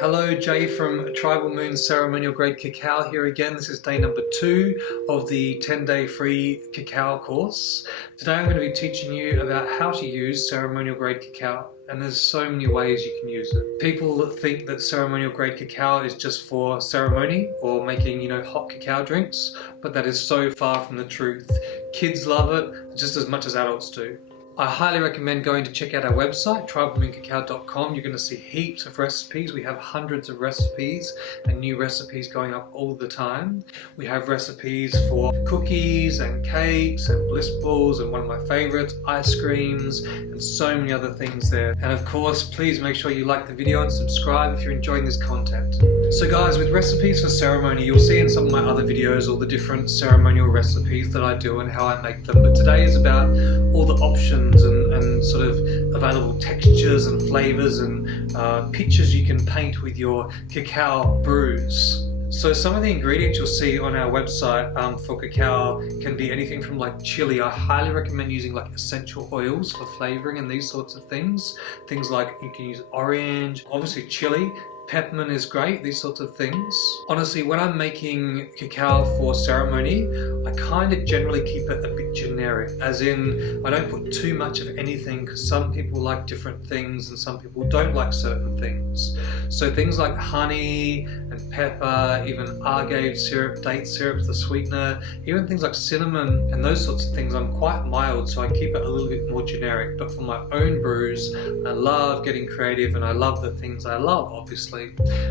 Hello, Jay from Tribal Moon Ceremonial Grade Cacao here again. This is day number 2 of the 10-day free cacao course. Today I'm going to be teaching you about how to use ceremonial grade cacao, and there's so many ways you can use it. People think that ceremonial grade cacao is just for ceremony or making, hot cacao drinks, but that is so far from the truth. Kids love it just as much as adults do. I highly recommend going to check out our website, tribalmooncacao.com. You're going to see heaps of recipes. We have hundreds of recipes and new recipes going up all the time. We have recipes for cookies and cakes and bliss balls and one of my favorites, ice creams, and so many other things there. And of course, please make sure you like the video and subscribe if you're enjoying this content. So guys, with recipes for ceremony, you'll see in some of my other videos all the different ceremonial recipes that I do and how I make them. But today is about all the options and sort of available textures and flavors and pictures you can paint with your cacao brews. So some of the ingredients you'll see on our website for cacao can be anything from like chili. I highly recommend using like essential oils for flavoring and these sorts of things. Things like you can use orange, obviously chili. Peppermint is great, these sorts of things. Honestly, when I'm making cacao for ceremony, I kind of generally keep it a bit generic, as in I don't put too much of anything because some people like different things and some people don't like certain things. So things like honey and pepper, even agave syrup, date syrup, the sweetener, even things like cinnamon and those sorts of things, I'm quite mild, so I keep it a little bit more generic. But for my own brews, I love getting creative and I love the things I love, obviously.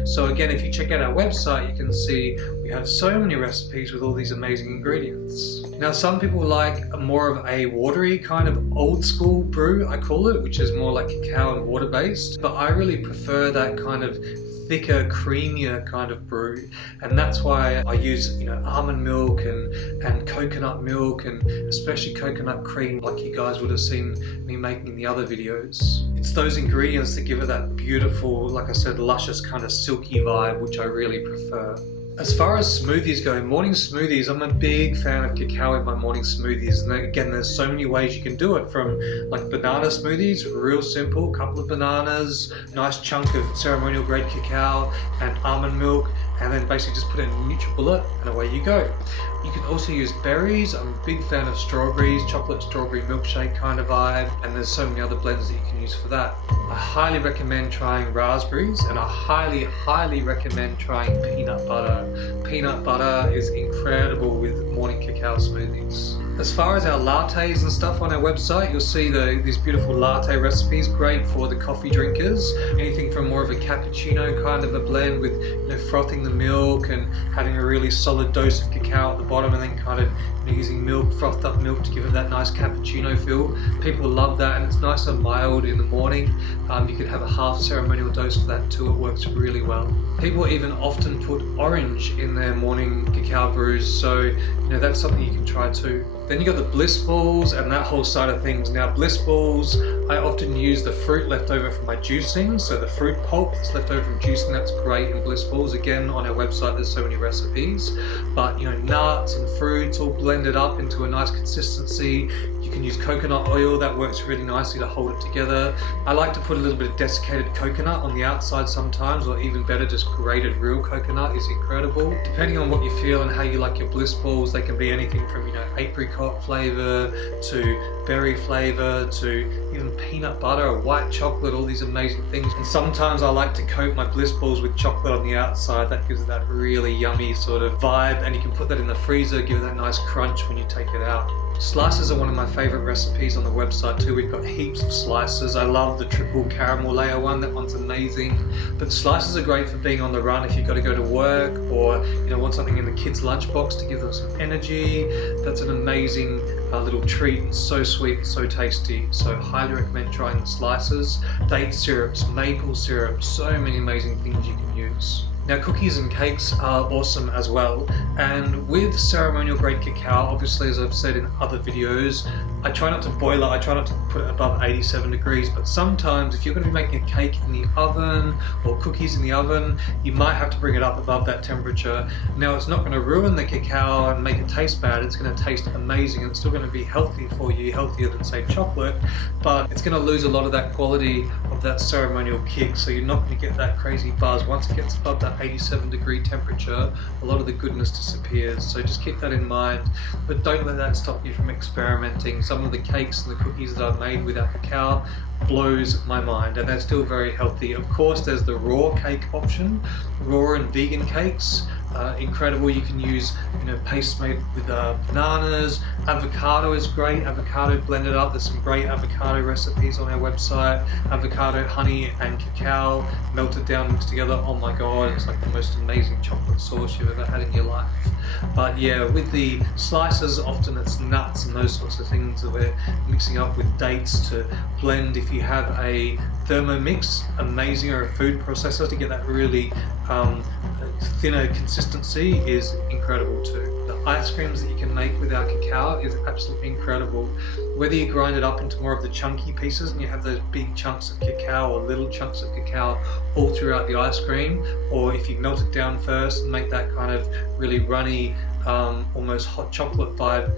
So again, if you check out our website, you can see we have so many recipes with all these amazing ingredients. Now, some people like more of a watery kind of old school brew, I call it, which is more like cacao and water based, but I really prefer that kind of thicker, creamier kind of brew, and that's why I use almond milk and coconut milk, and especially coconut cream like you guys would have seen me making in the other videos. It's those ingredients that give it that beautiful, like I said, luscious kind of silky vibe, which I really prefer. As far as smoothies go, morning smoothies, I'm a big fan of cacao in my morning smoothies. And again, there's so many ways you can do it, from like banana smoothies, real simple, couple of bananas, nice chunk of ceremonial grade cacao and almond milk, and then basically just put it in a NutriBullet and away you go. You can also use berries. I'm a big fan of strawberries, chocolate strawberry milkshake kind of vibe, and there's so many other blends that you can use for that. I highly recommend trying raspberries, and I highly recommend trying peanut butter. Peanut butter is incredible with morning cacao smoothies. As far as our lattes and stuff on our website, you'll see these beautiful latte recipes, great for the coffee drinkers. Anything from more of a cappuccino kind of a blend with frothing the milk and having a really solid dose of cacao at the bottom, and then kind of using milk, frothed up milk to give it that nice cappuccino feel. People love that, and it's nice and mild in the morning. You could have a half ceremonial dose for that too. It works really well. People even often put orange in their morning cacao brews, so that's something you can try too. Then you got the bliss balls and that whole side of things. Now, bliss balls, I often use the fruit left over from my juicing, so the fruit pulp that's left over from juicing, that's great in bliss balls. Again, on our website there's so many recipes, but nuts and fruits all blended up into a nice consistency. You can use coconut oil, that works really nicely to hold it together. I like to put a little bit of desiccated coconut on the outside sometimes, or even better, just grated real coconut is incredible. Depending on what you feel and how you like your bliss balls, they can be anything from apricot flavor to berry flavor to even peanut butter or white chocolate, all these amazing things. And sometimes I like to coat my bliss balls with chocolate on the outside. That gives it that really yummy sort of vibe, and you can put that in the freezer, give it that nice crunch when you take it out. Slices are one of my favorite recipes on the website too. We've got heaps of slices. I love the triple caramel layer one, that one's amazing. But slices are great for being on the run if you've got to go to work, or want something in the kids' lunchbox to give them some energy. That's an amazing little treat, and so sweet, so tasty. So highly recommend trying the slices. Date syrups, maple syrup, so many amazing things you can use. Now cookies and cakes are awesome as well, and with ceremonial grade cacao, obviously as I've said in other videos, I try not to boil it, I try not to put it above 87 degrees, but sometimes if you're going to be making a cake in the oven or cookies in the oven, you might have to bring it up above that temperature. Now it's not going to ruin the cacao and make it taste bad, it's going to taste amazing and it's still going to be healthy for you, healthier than say chocolate, but it's going to lose a lot of that quality of that ceremonial kick, so you're not going to get that crazy buzz. Once it gets above that 87 degree temperature, a lot of the goodness disappears, so just keep that in mind, but don't let that stop you from experimenting. Some of the cakes and the cookies that I've made without cacao blows my mind, and they're still very healthy. Of course, there's the raw cake option, raw and vegan cakes. Incredible. You can use paste made with bananas. Avocado is great. Avocado blended up. There's some great avocado recipes on our website. Avocado, honey and cacao melted down, mixed together. Oh my god, it's like the most amazing chocolate sauce you've ever had in your life. But yeah, with the slices, often it's nuts and those sorts of things that we're mixing up with dates to blend. If you have a Thermomix, amazing, or a food processor to get that really thinner consistency is incredible too. The ice creams that you can make with our cacao is absolutely incredible. Whether you grind it up into more of the chunky pieces and you have those big chunks of cacao or little chunks of cacao all throughout the ice cream, or if you melt it down first and make that kind of really runny, almost hot chocolate vibe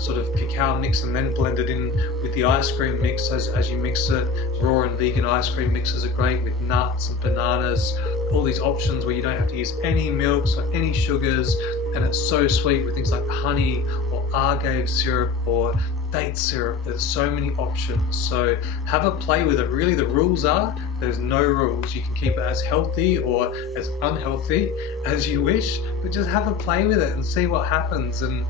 sort of cacao mix and then blend it in with the ice cream mix as you mix it. Raw and vegan ice cream mixes are great with nuts and bananas, all these options where you don't have to use any milks or any sugars, and it's so sweet with things like honey or agave syrup or date syrup. There's so many options, so have a play with it. Really, the rules are there's no rules. You can keep it as healthy or as unhealthy as you wish, but just have a play with it and see what happens, and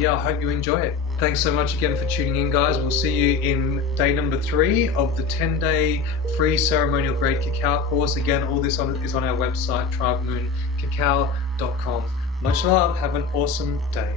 yeah, I hope you enjoy it. Thanks so much again for tuning in, guys. We'll see you in day number 3 of the 10-day free ceremonial grade cacao course. Again, all this is on our website, tribemoon.cacao.com. Much love, have an awesome day.